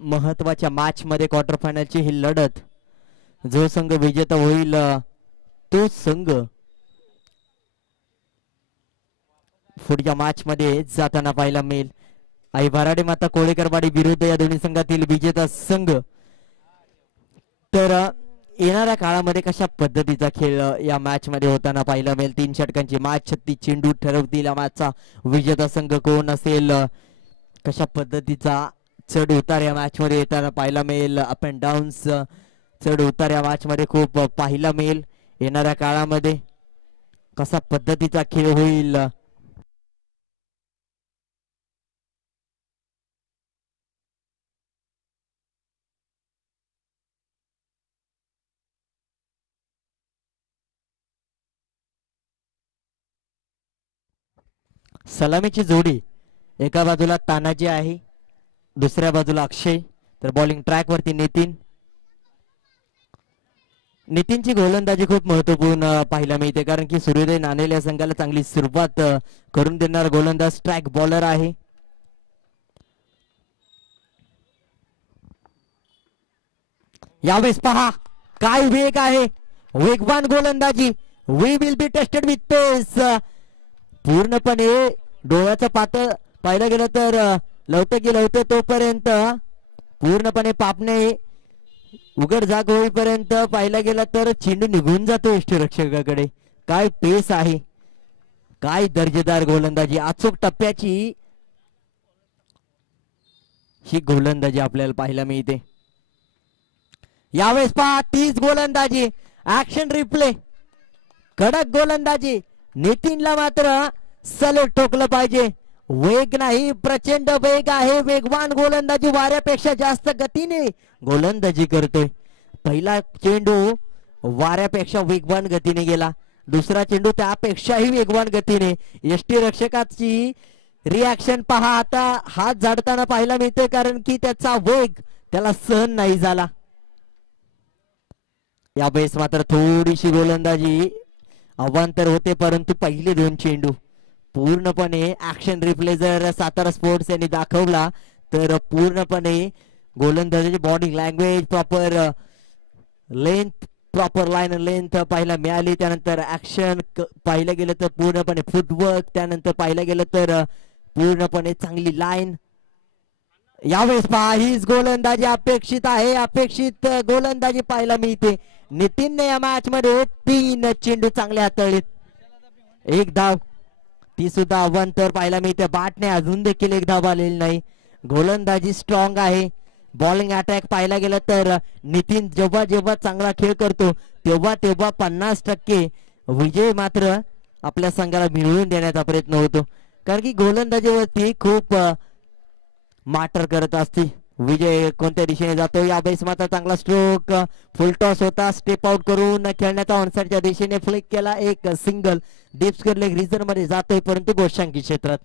महत्वाच्या मॅच मध्ये क्वार्टर फायनलची ही लढत जो संघ विजेता होईल तो संघ पुढच्या मॅच मध्ये जाताना पाहायला मिळेल. आई भराडे माता कोळेकरवाडी विरुद्ध या दोन्ही संघातील विजेता संघ. तर येणाऱ्या काळामध्ये कशा पद्धतीचा खेळ या मॅच मध्ये होताना पाहायला मिळेल. 3 षटकांची मॅच, 36 चेंडू ठरवतील या मॅचचा विजेता संघ कोण असेल. कशा पद्धतीचा चढ उतार या मॅच मध्ये येताना पाहायला मिळेल. अप अँड डाऊन्स चढ उतार या मॅच मध्ये खूप पाहायला मिळेल. येणाऱ्या काळामध्ये कसा पद्धतीचा खेळ होईल. सलामीची जोडी एका बाजूला तानाजी आहे, दुसऱ्या बाजूला अक्षय. तर बॉलिंग ट्रॅक वरती नितीनची गोलंदाजी खूप महत्वपूर्ण पाहायला मिळते, कारण की सूर्योदय नाणेल या संघाला चांगली सुरुवात करून देणारा गोलंदाज ट्रॅक बॉलर आहे. यावेळेस पहा काय वेग आहे, वेगवान गोलंदाजी. We will be tested with pace. पूर्णपणे डोळ्याचं पातळ पाहिलं गेलं तर लवतं तोपर्यंत पूर्णपणे पापणे उघड जाग होईपर्यंत पाहिलं गेलं तर चेंडू निघून जातो यष्टीरक्षकाकडे. काय पेस आहे, काय दर्जेदार गोलंदाजी. अचूक टप्प्याची ही गोलंदाजी आपल्याला पाहायला मिळते. यावेळेस पहा तीच गोलंदाजी, ऍक्शन रिप्ले, कडक गोलंदाजी. नितीनला मात्र सलट ठोकलं पाहिजे. वेग नाही, प्रचंड वेग आहे. वेगवान गोलंदाजी, वाऱ्यापेक्षा जास्त गतीने गोलंदाजी करतोय. पहिला चेंडू वाऱ्यापेक्षा वेगवान गतीने गेला, दुसरा चेंडू त्यापेक्षाही वेगवान गतीने. यष्टीरक्षकाची रिॲक्शन पहा आता हात झाडताना पाहायला मिळते, कारण की त्याचा वेग त्याला सहन नाही झाला. यावेळेस मात्र थोडीशी गोलंदाजी अवांतर होते, परंतु पहिले 2 चेंडू पूर्णपणे ऍक्शन रिप्ले जर सातारा स्पोर्ट्स यांनी दाखवला तर पूर्णपणे गोलंदाजीची body language, proper length, proper line length पाहायला मिळाली. त्यानंतर ऍक्शन पाहिलं गेलं तर पूर्णपणे फुटवर्क, त्यानंतर पाहिलं गेलं तर पूर्णपणे चांगली लाईन. यावेळेस पहा हीच गोलंदाजी अपेक्षित आहे, अपेक्षित गोलंदाजी पाहायला मिळते. नितीनने या मॅच मध्ये 3 चेंडू चांगले हाताळलेत. 1 धाव, ती सुद्धा अवांतर पाहायला मिळते. बाटने अजून देखील 1 धाव आलेली नाही. गोलंदाजी स्ट्रॉंग आहे. बॉलिंग अटॅक पाहायला गेलं तर नितीन जेव्हा जेव्हा चांगला खेळ करतो तेव्हा 50% विजय मात्र आपल्या संघाला मिळवून देण्याचा प्रयत्न होतो, कारण की गोलंदाजीवरती खूप मॅटर करत असते विजय कोणत्या दिशेने जातो. यावेळेस मात्र चांगला स्ट्रोक, फुल टॉस होता, स्टेप आउट करून खेळण्याचा ऑनसाइडच्या दिशेने फ्लिक केला. एक single deep square leg reason मध्ये जातोय, परंतु गोष्टांकी क्षेत्रात.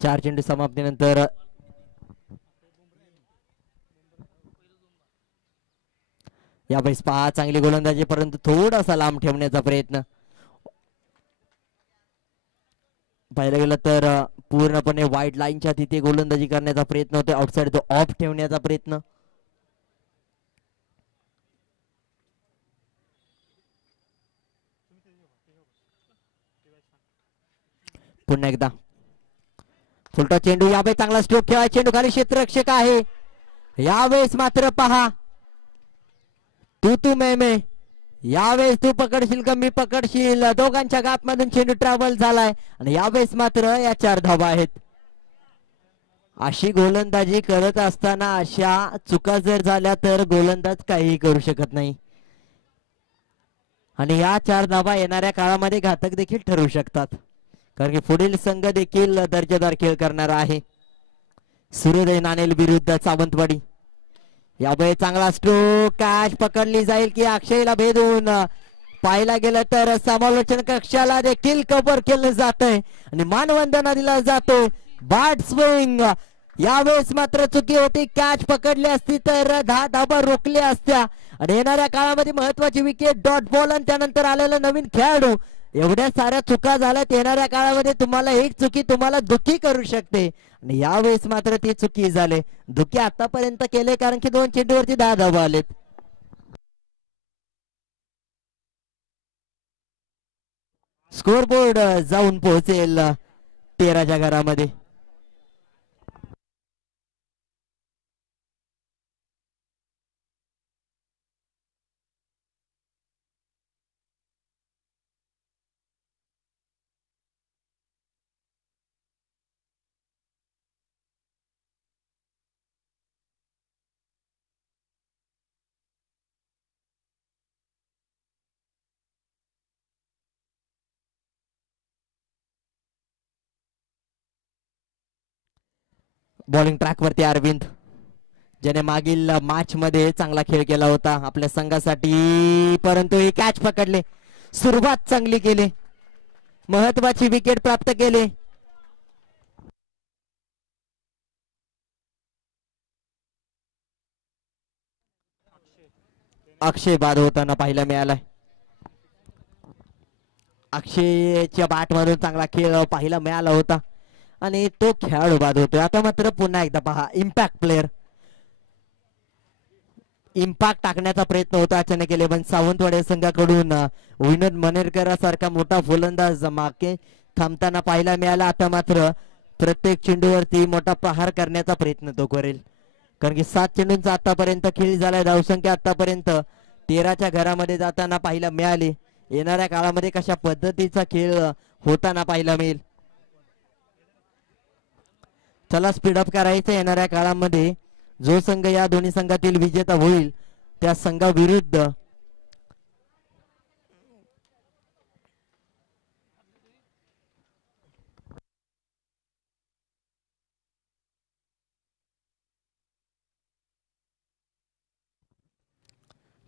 चार चेंडू समाप्तीनंतर यावेळेस पहा चांगली गोलंदाजी, परंतु थोडासा लांब ठेवण्याचा प्रयत्न. पाहिलं गेलं तर पूर्णपणे वाईड लाईनच्या तिथे गोलंदाजी करण्याचा प्रयत्न होतो. आउटसाइड तो ऑफ ठेवण्याचा प्रयत्न. पुन्हा एकदा फुलटा चेंडू. यावेळेस चांगला स्ट्रोक ठेवाय, चेंडू खाली क्षेत्ररक्षक आहे. यावेळेस मात्र पहा तू मे यावेळेस तू पकडशील का मी पकडशील, दोघांच्या गॅप मधून चेंडू ट्रॅव्हल झालाय आणि यावेळेस मात्र या 4 धावा आहेत. अशी गोलंदाजी करत असताना अशा चुका जर झाल्या तर गोलंदाज काहीही करू शकत नाही आणि या 4 धावा येणाऱ्या काळामध्ये घातक देखील ठरू शकतात, कारण की पुढील संघ देखील दर्जेदार खेळ करणार आहे. सूर्योदय नाणेल विरुद्ध सावंतवाडी. यावेळी चांगला स्ट्रोक, कॅच पकडली जाईल की अक्षयला भेदून पाहायला गेलं तर समालोचन कक्षाला देखील कव्हर केलं जात आहे आणि मानवंदना दिला जातो. बॅट स्विंग यावेळेस मात्र चुकी होती, कॅच पकडली असती तर 10 धाबा रोखल्या असत्या आणि येणाऱ्या काळामध्ये महत्वाची विकेट, डॉट बॉल आणि त्यानंतर आलेला नवीन खेळाडू, एवढ्या साऱ्या चुका झाल्यात. येणाऱ्या काळामध्ये तुम्हाला एक चुकी तुम्हाला दुःखी करू शकते आणि यावेळेस मात्र ती चुकी झाली. दुःखी आतापर्यंत केले कारण की 2 चेंडूवरती 10 धाबा आलेत. स्कोरबोर्ड जाऊन पोहोचेल 13च्या घरामध्ये. बॉलिंग ट्रॅक वरती अरविंद, ज्याने मागील मॅच मध्ये चांगला खेळ केला होता आपल्या संघासाठी, परंतु ही कॅच पकडले. सुरुवात चांगली केली, महत्वाची विकेट प्राप्त केली. अक्षय बाद होताना पाहायला मिळालाय. अक्षयच्या बॅट मधून चांगला खेळ पाहायला मिळाला होता आणि तो खेळाडू बाद होतोय. आता मात्र पुन्हा एकदा पहा, इम्पॅक्ट प्लेअर, इम्पॅक्ट टाकण्याचा प्रयत्न होता अचानक केले पण सावंतवाडी संघाकडून विनोद मनेरकर सारखा मोठा फलंदाज मागे थांबताना पाहायला मिळाला. आता मात्र प्रत्येक चेंडूवरती मोठा प्रहार करण्याचा प्रयत्न तो करेल कारण की 7 चेंडूंचा आतापर्यंत खेळ झालाय. धावसंख्या आतापर्यंत 13च्या घरामध्ये जाताना पाहायला मिळाली. येणाऱ्या काळामध्ये कशा पद्धतीचा खेळ होताना पाहायला मिळेल. चला स्पीडअप करायचं. येणाऱ्या काळामध्ये जो संघ या दोन्ही संघातील विजेता होईल त्या संघाविरुद्ध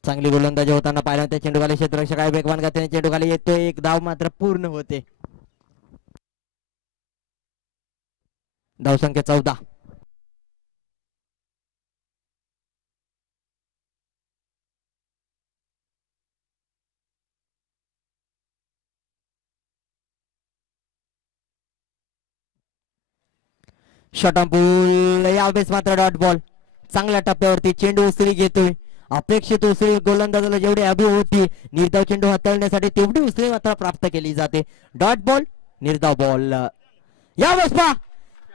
चांगली गोलंदाजी होताना पाहिला. त्या चेंडूखाली क्षेत्ररक्षक काय वेगवान गतीने चेंडूखाली येतोय. एक धाव मात्र पूर्ण होते. धावसंख्या 14. शॉटॉम्पूल यावेळेस मात्र डॉट बॉल. चांगल्या टप्प्यावरती चेंडू उसळी घेतोय. अपेक्षित उसळी गोलंदाजाला जेवढी हवी होती निर्धाव चेंडू हाताळण्यासाठी तेवढी उसळी मात्र प्राप्त केली जाते. डॉट बॉल, निर्धाव बॉल. यावेळेस पहा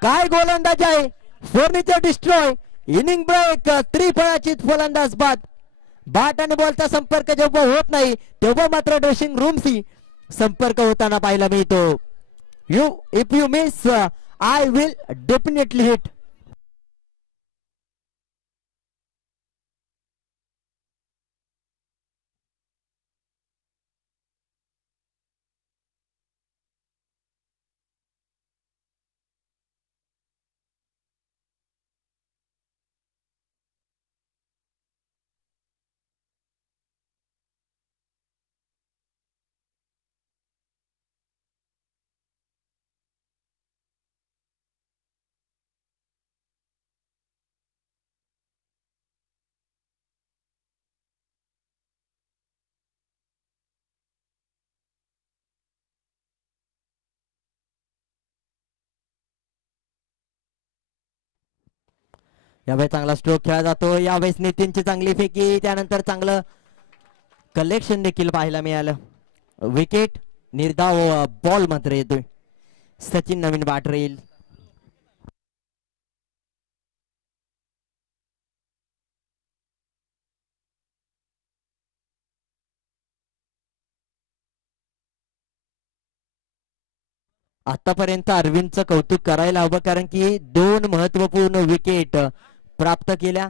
काय गोलंदाज आहे. फर्निचर डिस्ट्रॉय, इनिंग ब्रेक, त्रिफळाची फलंदाज बाद. बॅट आणि बॉलचा संपर्क जेव्हा होत नाही तेव्हा मात्र ड्रेसिंग रूमशी संपर्क होताना पाहायला मिळतो. If you miss I will definitely hit. यावेळी चांगला स्ट्रोक खेळला जातो. यावेळेस नितीनची चांगली फेकी, त्यानंतर चांगलं कलेक्शन देखील पाहायला मिळालं. विकेट, निर्धाव बॉल मात्र येतोय. सचिन नवीन बॅट राहील. आतापर्यंत अरविंदचं कौतुक करायला हवं कारण की 2 महत्वपूर्ण विकेट प्राप्त केल्या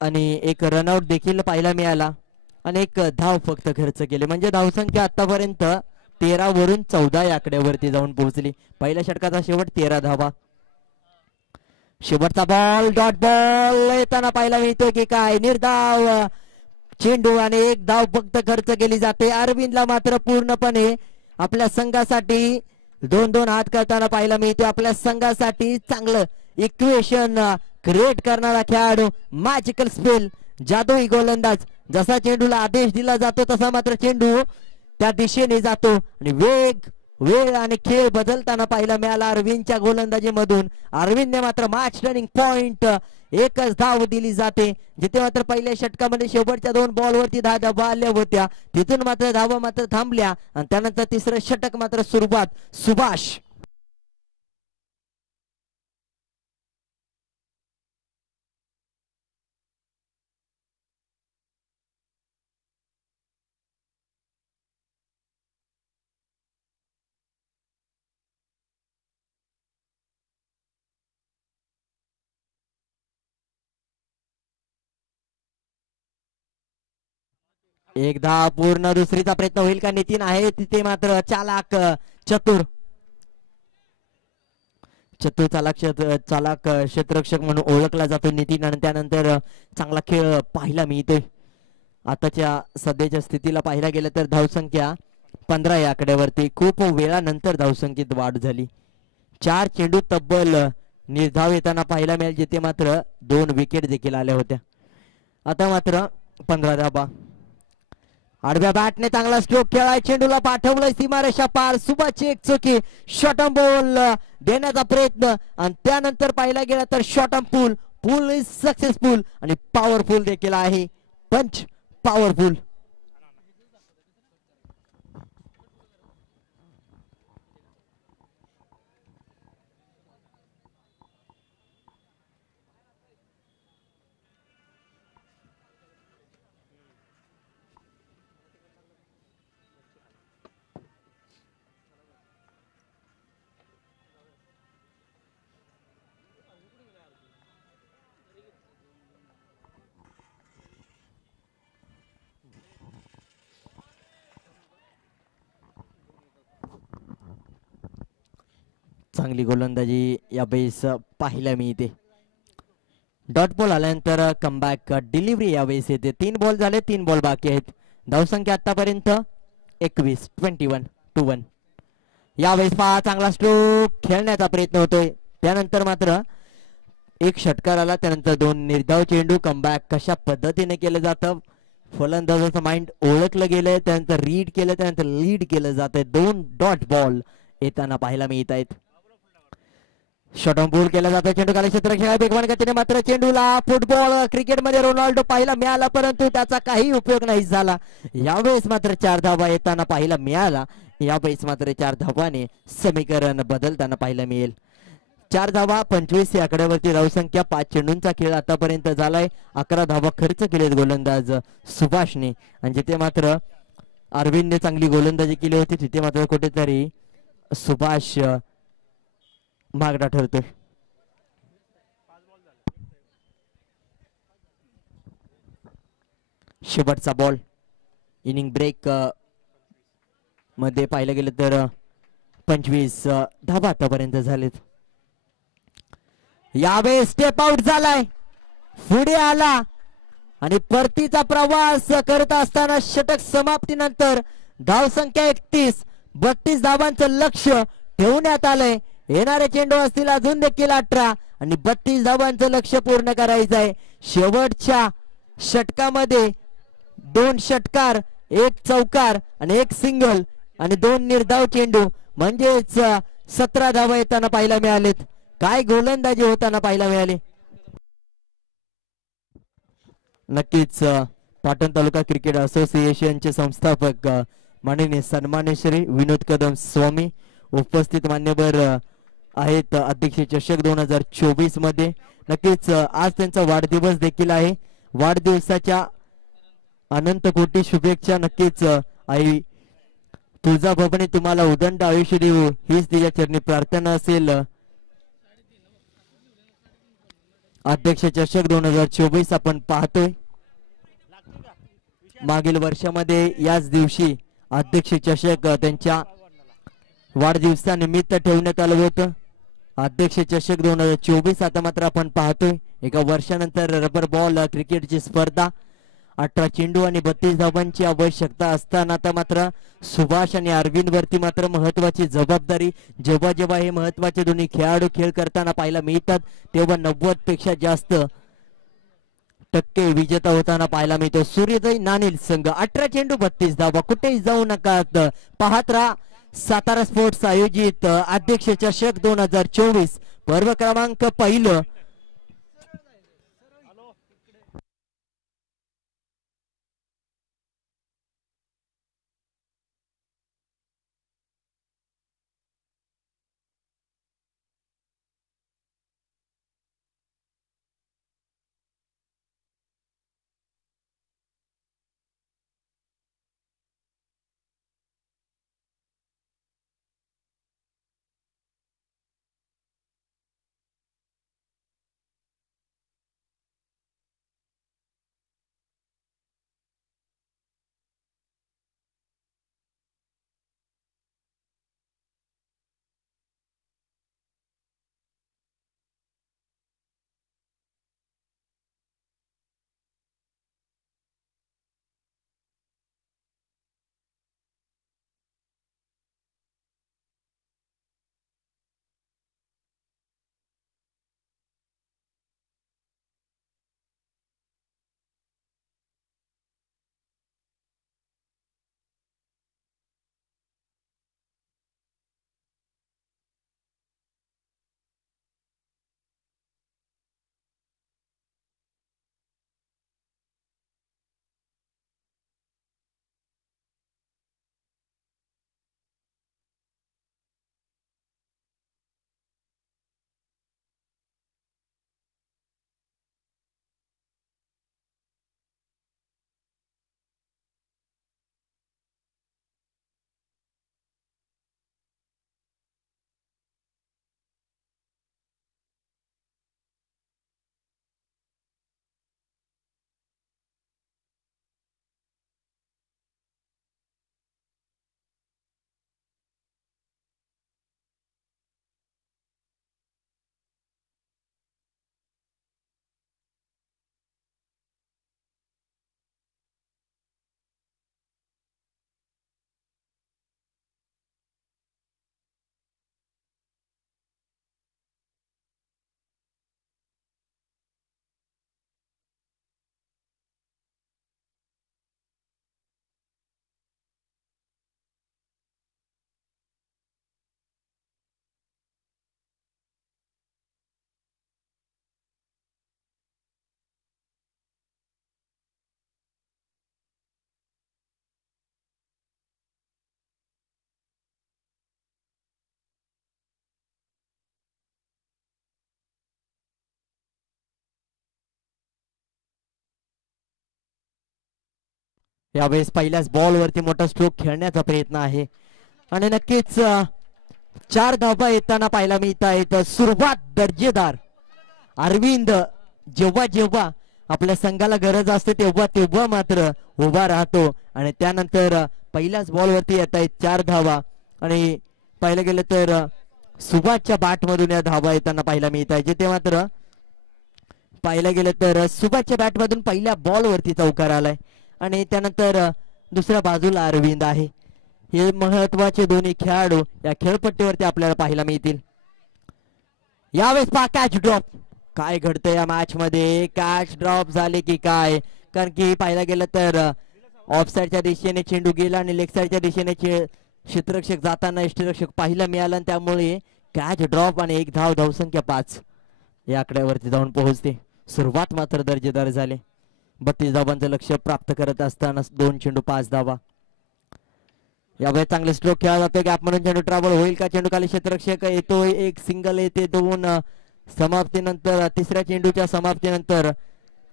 आणि एक रनआउट देखील पाहायला मिळाला आणि एक धाव फक्त खर्च केले. म्हणजे धावसंख्या आतापर्यंत 13 वरून 14 या आकड्यावरती जाऊन पोहोचली. पहिल्या षटकाचा शेवट 13 धावा. शेवटचा बॉल डॉट बॉल येताना पाहायला मिळतोय की काय निर्धाव चेंडू आणि एक धाव फक्त खर्च केली जाते. अरविंदला मात्र पूर्णपणे आपल्या संघासाठी 2-2 हात करताना पाहायला मिळते. आपल्या संघासाठी चांगलं इक्वेशन क्रिएट करणारा खेळाडू, मॅजिकल स्पेल, जादुई गोलंदाज. जसा चेंडूला आदेश दिला जातो तसा मात्र चेंडू त्या दिशेने जातो आणि वेळ आणि खेळ बदलताना पाहायला मिळाला अरविंदच्या गोलंदाजीमधून. अरविंदने मात्र मॅच टर्निंग पॉइंट एकच धाव दिली जाते. जिथे मात्र पहिल्या षटकामध्ये शेवटच्या 2 बॉलवरती धावा आल्या होत्या तिथून मात्र धावा मात्र थांबल्या आणि त्यानंतर तिसरं षटक मात्र सुरुवात. सुभाष एकदा पूर्ण दुसरीचा प्रयत्न होईल का? नितीन आहे तिथे मात्र चालाक चतुर चालाक क्षेत्ररक्षक म्हणून ओळखला जातो नितीन आणि त्यानंतर चांगला खेळ पाहायला मिळतोय. आताच्या सध्याच्या स्थितीला पाहायला गेलं तर धावसंख्या 15 या आकड्यावरती खूप वेळानंतर धावसंख्येत वाढ झाली. 4 चेंडू तब्बल निर्धाव येताना पाहायला मिळेल जिथे मात्र 2 विकेट देखील आल्या होत्या. आता मात्र 15 धावा. आडव्या बॅटने चांगला स्ट्रोक खेळाय, चेंडूला पाठवलंय सीमारेषा पार. सुभाषची एक चुकी, शॉर्ट ऑन बॉल देण्याचा प्रयत्न आणि त्यानंतर पाहायला गेला तर short on pool is successful आणि पॉवरफुल देखील आहे. पंच पॉवरफुल. चांगली गोलंदाजी या वेळेस पाहायला मिळते. डॉट बॉल आल्यानंतर कमबॅक डिलिव्हरी यावेळेस येते. 3 बॉल झाले, 3 बॉल बाकी आहेत. धावसंख्या आतापर्यंत 21 यावेळेस पहा चांगला स्ट्रोक खेळण्याचा प्रयत्न होतोय. त्यानंतर मात्र एक षटकार आला, त्यानंतर 2 निर्धाव चेंडू. कमबॅक कशा पद्धतीने केलं जातं, फलंदाजाचं माइंड ओळखलं गेलंय, त्यानंतर रीड केलं, त्यानंतर लीड केलं जातंय. 2 डॉट बॉल येताना पाहायला मिळत आहेत. शॉर्ट ऑन बॉल केला जातो. चेंडू खाली क्षेत्ररक्षक वेगवान गतीने मात्र चेंडूला फुटबॉल क्रिकेटमध्ये रोनाल्डो पाहायला मिळाला परंतु त्याचा काही उपयोग नाही झाला. यावेळेस मात्र 4 धावा येताना पाहायला मिळाला. यावेळेस मात्र 4 धावाने समीकरण बदलताना पाहायला मिळेल. 4 धावा 25 या आकड्यावरती धावसंख्या. 5 चेंडूंचा खेळ आतापर्यंत झालाय. 11 धावा खर्च केलेत गोलंदाज सुभाषने आणि जिथे मात्र अरविंदने चांगली गोलंदाजी केली होती तिथे मात्र कुठेतरी सुभाष मागडा ठरतोय. शेवटचा बॉल. इनिंग ब्रेक मध्ये पाहिलं गेलं तर 25 धावा आतापर्यंत झालेत. यावेळेस स्टेप आउट झालाय, पुढे आला आणि परतीचा प्रवास करत असताना षटक समाप्तीनंतर धावसंख्या 32 धावांचं लक्ष ठेवण्यात आलंय. येणारे चेंडू असतील अजून देखील 18 आणि 32 धावांचं लक्ष पूर्ण करायचं आहे. शेवटच्या षटकामध्ये 2 षटकार, 1 चौकार आणि 1 सिंगल आणि 2 निर्धाव चेंडू म्हणजेच 17 धावा येताना पाहायला मिळालेत. काय गोलंदाजी होताना पाहायला मिळाली. नक्कीच पाटण तालुका क्रिकेट असोसिएशनचे संस्थापक माननीय सन्मान्य श्री विनोद कदम स्वामी उपस्थित मान्यवर आहेत अध्यक्ष चषक 2024 मध्ये. नक्कीच आज त्यांचा वाढदिवस देखील आहे. वाढदिवसाच्या अनंत कोटी शुभेच्छा. नक्कीच आई तुझा भवानी तुम्हाला उदंड आयुष्य देऊ हीच तिच्या चरणी प्रार्थना असेल. अध्यक्ष चषक 2024 आपण पाहतोय. मागील वर्षामध्ये याच दिवशी अध्यक्ष चषक त्यांच्या वाढदिवसानिमित्त ठेवण्यात आलं होतं. अध्यक्ष चषक 2024 आता मात्र आपण पाहतोय एका वर्षानंतर रबर बॉल क्रिकेटची स्पर्धा 18 चेंडू आणि 32 धावांची आवश्यकता असताना आता मात्र सुभाष आणि अरविंद वरती मात्र महत्वाची जबाबदारी जेव्हा जेव्हा हे महत्वाचे दोन्ही खेळाडू खेळ करताना पाहायला मिळतात तेव्हा 90 पेक्षा जास्त टक्के विजेता होताना पाहायला मिळतो सूर्योदय नाणेल संघ 18 चेंडू 32 धावा कुठेही जाऊ नका पाहत राहा सातारा स्पोर्ट्स आयोजित अध्यक्ष चषक 2024 पर्व क्रमांक पहिलं यावेळेस पहिल्याच बॉल वरती मोठा स्ट्रोक खेळण्याचा प्रयत्न आहे आणि नक्कीच 4 धावा येताना पाहायला मिळत आहेत सुरुवात दर्जेदार अरविंद जेव्हा जेव्हा आपल्या संघाला गरज असते तेव्हा तेव्हा मात्र उभा राहतो आणि त्यानंतर पहिल्याच बॉल वरती येत आहेत 4 धावा आणि पाहिलं गेलं तर सुभाषच्या बॅट मधून या धावा येताना पाहायला मिळत आहे जिथे मात्र पाहिलं गेलं तर सुभाषच्या बॅट मधून पहिल्या बॉल वरती चौकार आलाय आणि त्यानंतर दुसऱ्या बाजूला अरविंद आहे हे महत्वाचे दोन्ही खेळाडू या खेळपट्टीवरती आपल्याला पाहायला मिळतील यावेळेस पहा कॅच ड्रॉप काय घडतं या मॅच मध्ये कॅच ड्रॉप झाले की काय कारण की पाहायला गेलं तर ऑफ साइडच्या दिशेने चेंडू गेला आणि लेग साइडच्या दिशेने क्षेत्ररक्षक जाताना यष्टीरक्षक पाहायला मिळाला त्यामुळे कॅच ड्रॉप आणि 1 धाव धावसंख्या 5 या आकड्यावरती जाऊन पोहोचते सुरुवात मात्र दर्जेदार झाले 32 धावांचं लक्ष प्राप्त करत असताना 2 चेंडू 5 धावा यावेळेस चांगले स्ट्रोक खेळला जातोय गॅप म्हणून चेंडू ट्रॅव्हल होईल का चेंडू खाली क्षेत्ररक्षक येतोय एक सिंगल येते 2 समाप्तीनंतर तिसऱ्या चेंडूच्या समाप्तीनंतर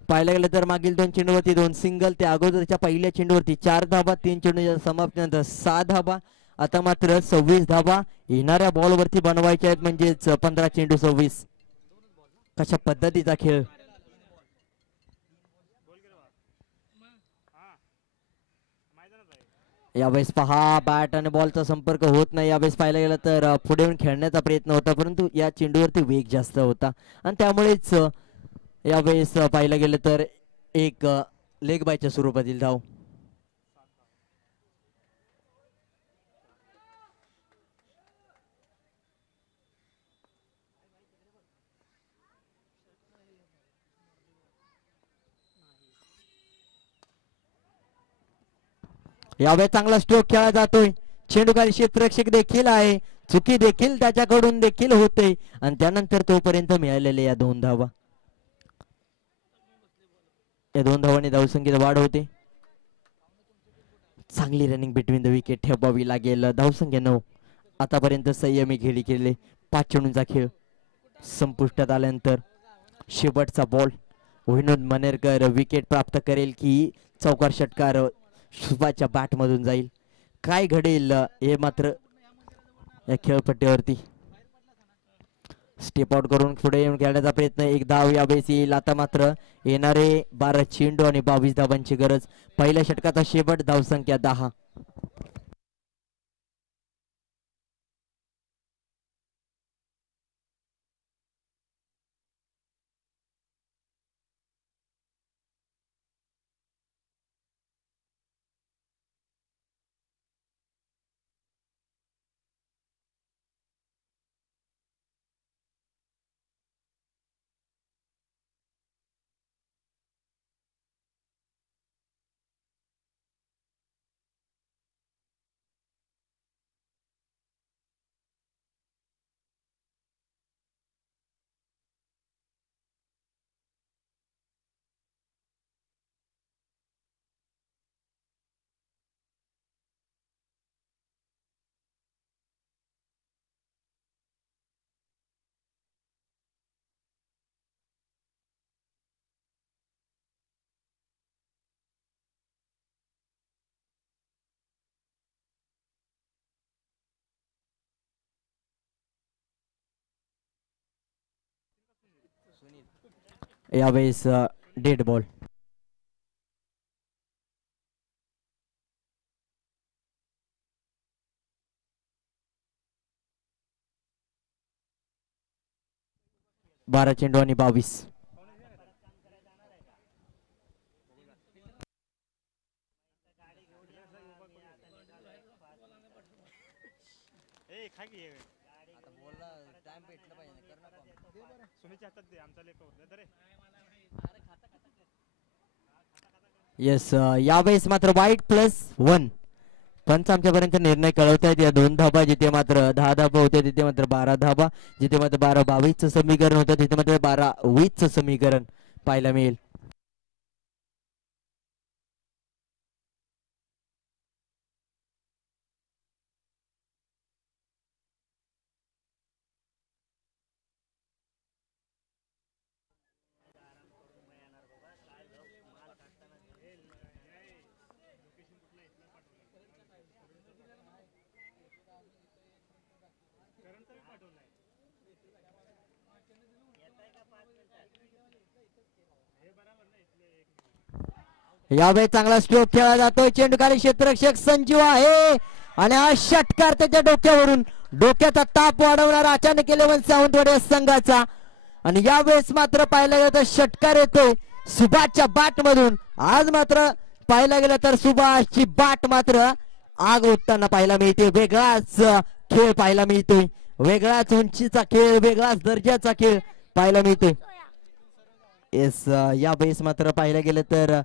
पाहायला गेलं तर मागील 2 चेंडूवरती 2 सिंगल ते अगोदरच्या पहिल्या चेंडूवरती 4 धावा 3 चेंडूच्या समाप्तीनंतर 6 धावा आता मात्र 26 धावा येणाऱ्या बॉल वरती बनवायच्या आहेत म्हणजेच 15 चेंडू 26 कशा पद्धतीचा खेळ यावेळेस पहा बॅट आणि बॉलचा संपर्क होत नाही. यावेळेस पाहायला गेलं तर पुढे येऊन खेळण्याचा प्रयत्न होता परंतु या चेंडूवरती वेग जास्त होता आणि त्यामुळेच यावेळेस पाहायला गेलं तर एक लेग बायच्या स्वरूपातील धाव. यावेळेस चांगला स्ट्रोक खेळला जातोय. चेंडूखाली क्षेत्ररक्षक देखील आहे. चुकी देखील त्याच्याकडून देखील होते आणि त्यानंतर तोपर्यंत मिळालेल्या या 2 धावा. या 2 धावांनी धावसंख्येत वाढ होते. चांगली रनिंग बिटवीन द विकेट ठेवावी लागेल. धावसंख्या 9. आतापर्यंत संयमी खेळी केले. 5 चेंडूंचा खेळ संपुष्टात आल्यानंतर शेवटचा बॉल. विनोद मनेरकर विकेट प्राप्त करेल की चौकार षटकार शुभाच्या बॅट मधून जाईल, काय घडेल हे मात्र या खेळपट्टीवरती. स्टेप आउट करून पुढे येऊन खेळण्याचा प्रयत्न. एक धाव यावेळेस येईल. आता मात्र येणारे 12 चेंडू आणि 22 धावांची गरज. पहिल्या षटकाचा शेवट. धावसंख्या 10. यावेळेस डेड बॉल. बारा चेंडू आणि 22. येस यावेळेस मात्र वाईट +1. पंच आमच्यापर्यंत निर्णय कळवत आहेत. या 2 धाबा जिथे मात्र 10 धाबा होते तिथे मात्र 12 धाबा, जिथे मात्र 12-22 समीकरण होतं तिथे मात्र 12-20 समीकरण पाहायला मिळेल. यावेळी चांगला स्ट्रोक खेळला जातोय. चेंडू खाली क्षेत्ररक्षक संजीव आहे आणि हा षटकार त्याच्या डोक्यावरून. डोक्याचा ताप वाढवणारा अचानक 11 सावंतवाडी संघाचा. आणि यावेळेस मात्र पाहायला गेलं तर षटकार येतोय सुभाषच्या बॅट मधून. आज मात्र पाहायला गेलं तर सुभाषची बॅट मात्र आग ओतताना पाहायला मिळते. वेगळाच खेळ पाहायला मिळतोय. वेगळाच उंचीचा खेळ, वेगळाच दर्जाचा खेळ पाहायला मिळतोय. येस यावेळेस मात्र पाहायला गेलं तर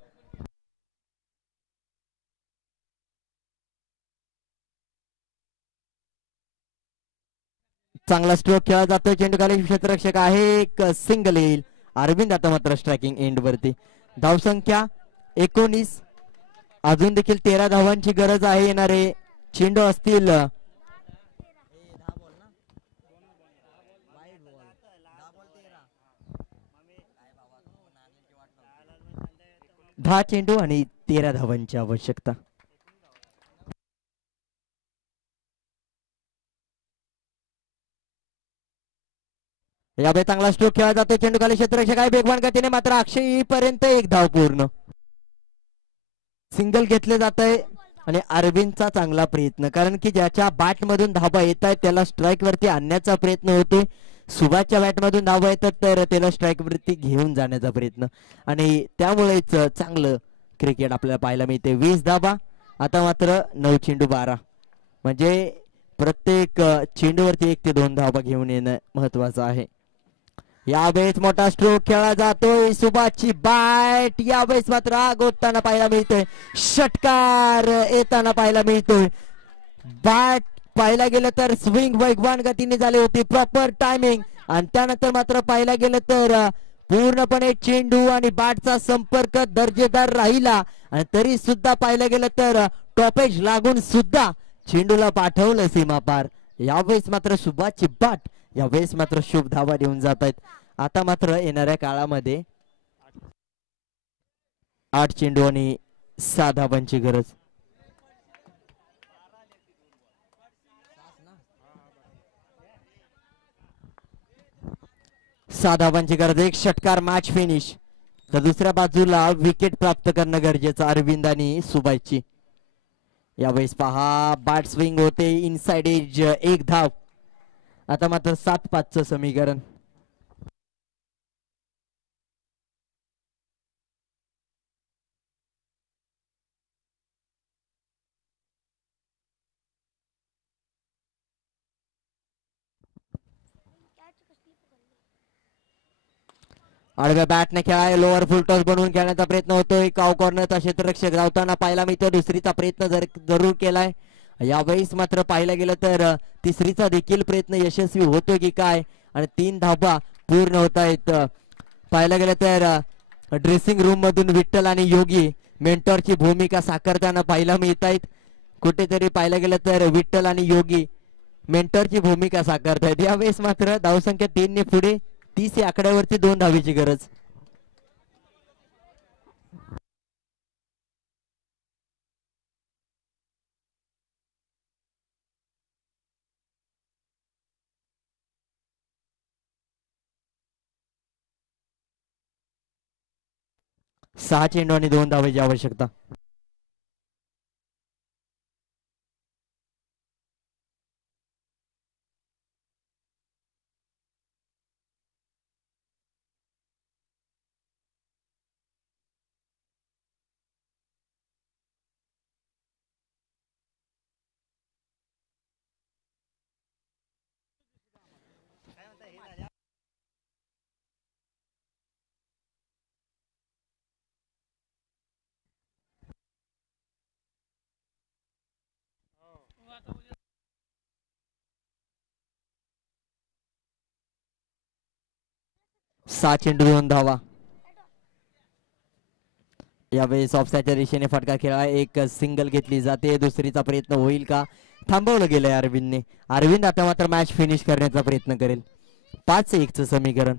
चांगला स्ट्रोक खेळला जातोय. चेंडू खाली क्षेत्ररक्षक आहे. एक सिंगल येईल. अरविंद आता मात्र स्ट्रायकिंग एंड वरती. धावसंख्या 19. अजून देखील 13 धावांची गरज आहे. येणारे चेंडू असतील 10 चेंडू आणि 13 धावांची आवश्यकता. यावेळी चांगला स्ट्रोक खेळला जातो. चेंडू खाली क्षेत्ररक्षक आहे. वेगवान गतीने मात्र 180 पर्यंत एक धाव पूर्ण. सिंगल घेतले जात आहे आणि अरविंदचा चांगला प्रयत्न, कारण की ज्याच्या बॅट मधून धाबा येत आहेत त्याला स्ट्राईक वरती आणण्याचा प्रयत्न होतोय. सुभाषच्या बॅट मधून धाबा येतात तर त्याला स्ट्राईक वरती घेऊन जाण्याचा प्रयत्न, आणि त्यामुळेच चांगलं क्रिकेट आपल्याला पाहायला मिळते. 20 धाबा. आता मात्र 9 चेंडू 12, म्हणजे प्रत्येक चेंडूवरती 1 ते 2 धाबा घेऊन येणं महत्वाचं आहे. यावेळेस मोठा स्ट्रोक खेळला जातोय. सुभाषची बॅट यावेळेस मात्र आग होताना पाहायला मिळतोय. षटकार येताना पाहायला मिळतोय. बॅट पाहायला गेलं तर स्विंग वेगवान गतीने झाली होती, प्रॉपर टायमिंग, आणि त्यानंतर मात्र पाहायला गेलं तर पूर्णपणे चेंडू आणि बॅटचा संपर्क दर्जेदार राहिला, आणि तरी सुद्धा पाहायला गेलं तर टॉपेज लागून सुद्धा चेंडूला पाठवलं सीमा पार. यावेळेस मात्र सुभाषची बॅट यावेळेस मात्र शुभ धावा देऊन जात आहेत. आता मात्र येणाऱ्या काळामध्ये 8 चेंडू आणि 6 धावांची गरज. धावांची गरज. 1 षटकार, मॅच फिनिश. तर दुसऱ्या बाजूला विकेट प्राप्त करणं गरजेचं अरविंद आणि सुभाषची. यावेळेस पहा बॅट स्विंग होते इनसाइड एज, 1 धाव. आता मात्र 7-5चं समीकरण. आडव्या बॅटने खेळाय लोअर फुल टॉस बनवून खेळण्याचा प्रयत्न होतोय. काव कॉर्नरचा क्षेत्ररक्षक धावताना पाहायला मिळतो. दुसरीचा प्रयत्न जरूर केलाय. यावेळेस मात्र पाहायला गेलं तर तिसरीचा देखील प्रयत्न यशस्वी होतोय की काय, आणि 3 धाबा पूर्ण होत आहेत. पाहायला गेलं तर ड्रेसिंग रूम मधून विठ्ठल आणि योगी मेंटॉरची भूमिका साकारताना पाहायला मिळत आहेत. कुठेतरी पाहायला गेलं तर विठ्ठल आणि योगी मेंटॉरची भूमिका साकारतायत. यावेळेस मात्र धावसंख्या 3 ने पुढे, 30 या आकड्यावरती 2 धावीची गरज. सहा चेंडू आणि 2 धावेची आवश्यकता. सहा चेंडू 2 धावा. यावेळेस ऑफसाईडच्या दिशेने फटका खेळा, 1 सिंगल घेतली जाते. दुसरीचा प्रयत्न होईल का, थांबवलं गेलंय अरविंदने. अरविंद आता मात्र मॅच फिनिश करण्याचा प्रयत्न करेल. 5-1चं समीकरण.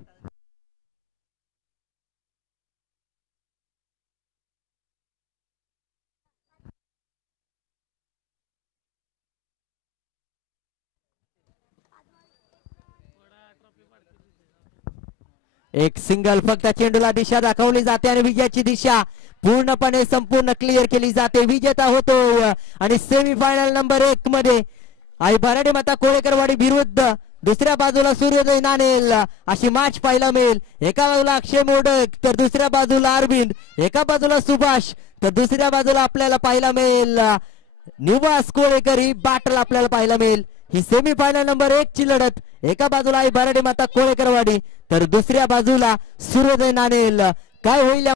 एक सिंगल, फक्त चेंडूला दिशा दाखवली जाते आणि विजयाची दिशा पूर्णपणे संपूर्ण क्लिअर केली जाते. विजेता होतो आणि सेमीफायनल नंबर 1 मध्ये आई भराडे माता कोळेकरवाडी विरुद्ध दुसऱ्या बाजूला सूर्योदय नाणेल अशी मॅच पाहायला मिळेल. एका बाजूला अक्षय मोडक तर दुसऱ्या बाजूला अरविंद, एका बाजूला सुभाष तर दुसऱ्या बाजूला आपल्याला पाहायला मिळेल निवास कोळेकर. ही बॅटल आपल्याला पाहायला मिळेल. ही सेमीफायनल नंबर 1 ची लढत. एका बाजूला आई भराडे माता कोळेकरवाडी तर दुसऱ्या बाजूला सूर्योदय नाणेल. काय होईल